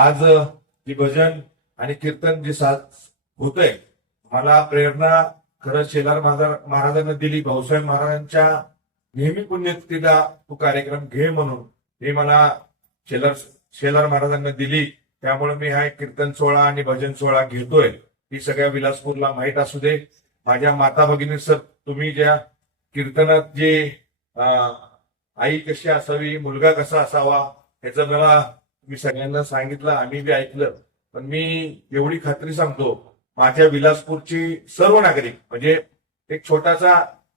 आज जी भजन आणि कीर्तन जे साथ होतंय मला प्रेरणा खरं शेलार महारा- महाराजांना दिली. भाऊसाहेब महाराजांच्या नेहमी पुण्यतिथीला तो कार्यक्रम घे म्हणून हे मला शेलार शेलार महाराजांना दिली. त्यामुळे मी हा एक कीर्तन सोहळा आणि भजन सोहळा घेतोय. ही सगळ्या विलासपूरला माहीत असू दे. माझ्या माता भगिनी सर तुम्ही ज्या कीर्तनात जे आई कशी असावी मुलगा कसा असावा ह्याचं मला मी सगळ्यांना सांगितलं आम्ही बी ऐकलं. पण मी एवढी खात्री सांगतो माझ्या विलासपूरची सर्व नागरिक म्हणजे एक छोटासा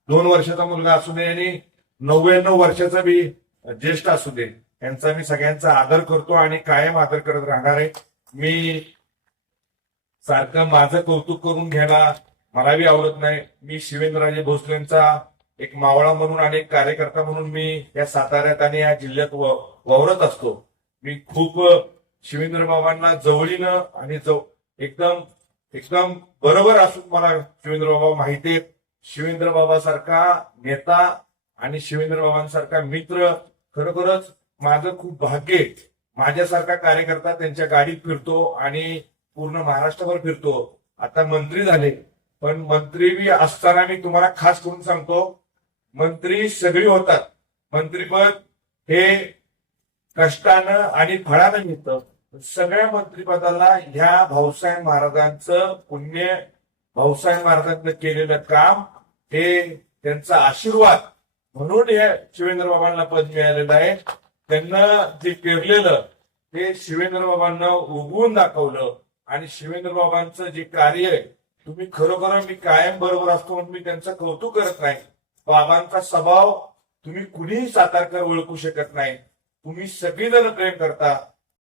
दोन वर्षाचा मुलगा असू दे आणि नव्याण्णव वर्षाचा बी ज्येष्ठ असू दे यांचा मी सगळ्यांचा आदर करतो आणि कायम आदर करत राहणार आहे. मी सारखं माझं कौतुक करून घ्यायला मला बी आवडत नाही. मी शिवेंद्रराजे भोसलेंचा एक मावळा म्हणून आणि एक कार्यकर्ता म्हणून मी या साताऱ्यात आणि या जिल्ह्यात वावरत असतो. मी खूप शिवेंद्र बाबांना जवळीनं आणि जव एकदम एकदम बरोबर असून मला शिवेंद्र बाबा माहिती आहेत. शिवेंद्र बाबासारखा नेता आणि शिवेंद्र बाबांसारखा मित्र खरोखरच माझं खूप भाग्य आहे. माझ्यासारखा कार्यकर्ता त्यांच्या गाडीत फिरतो आणि पूर्ण महाराष्ट्रभर फिरतो. आता मंत्री झाले. पण मंत्री बी असताना मी तुम्हाला खास करून सांगतो मंत्री सगळी होतात. मंत्रीपद हे कष्टानं आणि फळानं मिळतं सगळ्या मंत्रिपदाला ह्या भाऊसाहेब महाराजांचं पुण्य भाऊसाहेब महाराजांचं केलेलं काम हे त्यांचा आशीर्वाद म्हणून हे शिवेंद्र बाबांना पद मिळालेलं आहे. त्यांना जे पेरलेलं ते शिवेंद्र बाबांना उगवून दाखवलं आणि शिवेंद्र बाबांचं जे कार्य आहे तुम्ही खरोखर मी कायम बरोबर असतो म्हणून मी त्यांचं कौतुक करत नाही. बाबांचा स्वभाव तुम्ही कुणीही सातारकर ओळखू शकत नाही. तुम्ही सगळीजण प्रेम करता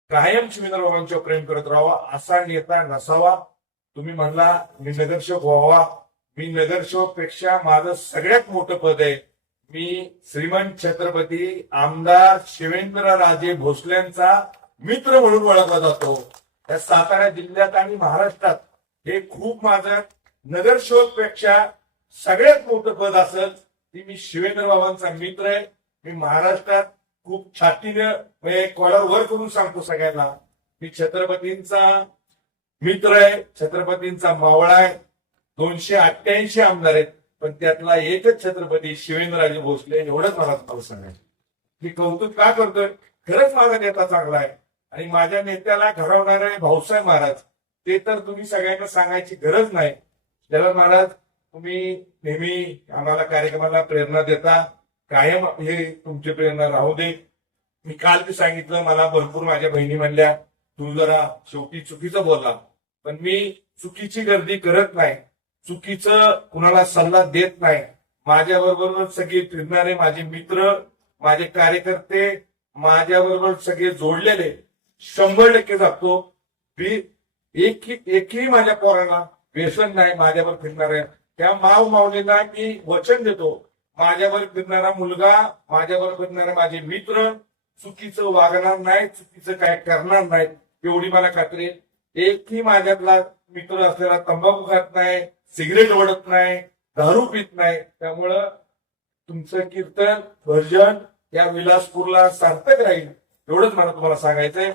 कायम शिवेंद्र बाबांच्यावर प्रेम करत राहावा असा नेता नसावा. तुम्ही म्हणला मी नगरसेवक व्हावा. मी नगरसेवकपेक्षा माझं सगळ्यात मोठं पद आहे. मी श्रीमंत छत्रपती आमदार शिवेंद्र राजे भोसलेंचा मित्र म्हणून ओळखला जातो. त्या सातारा जिल्ह्यात आणि महाराष्ट्रात हे खूप माझं नगरसेवकपेक्षा सगळ्यात मोठं पद असेल. ती मी शिवेंद्र बाबांचा मित्र आहे. मी महाराष्ट्रात खूप छातीनं म्हणजे कॉलर वर करून सांगतो सगळ्यांना. मी छत्रपतींचा मित्र आहे छत्रपतींचा मावळा आहे. दोनशे अठ्ठ्याऐंशी आमदार आहेत पण त्यातला एकच छत्रपती शिवेंद्रराजे भोसले एवढंच मला तुम्हाला सांगायचं मी कौतुक का करतोय? खरंच माझा नेता चांगला आहे. आणि माझ्या नेत्याला घडवणारे भाऊसाहेब महाराज ते तर तुम्ही सगळ्यांना सांगायची गरज नाही. त्याला महाराज तुम्ही नेहमी आम्हाला कार्यक्रमाला प्रेरणा देता. कायम हे तुमची प्रेरणा राहू दे. मी काल ते सांगितलं मला भरपूर माझ्या बहिणी म्हणल्या तू जरा शेवटी चुकीचं बोलला. पण मी चुकीची गर्दी करत नाही. चुकीचं कुणाला सल्ला देत नाही. माझ्या बरोबर सगळे फिरणारे माझे मित्र माझे कार्यकर्ते माझ्या बरोबर सगळे जोडलेले शंभर टक्के जातो. मी एकही एकही माझ्या पोरांना व्यसन नाही माझ्यावर फिरणाऱ्या. त्या माव माऊलींना मी वचन देतो. माझ्यावर फिरणारा मुलगा माझ्यावर फिरणारे माझे मित्र चुकीचं वागणार नाही चुकीचं काय करणार नाही एवढी मला खात्री आहे. एकही माझ्यातला मित्र असलेला तंबाखू खात नाही सिगरेट ओढत नाही दारू पित नाही त्यामुळं तुमचं कीर्तन भजन या विलासपूरला सार्थक राहील एवढंच मला तुम्हाला सांगायचंय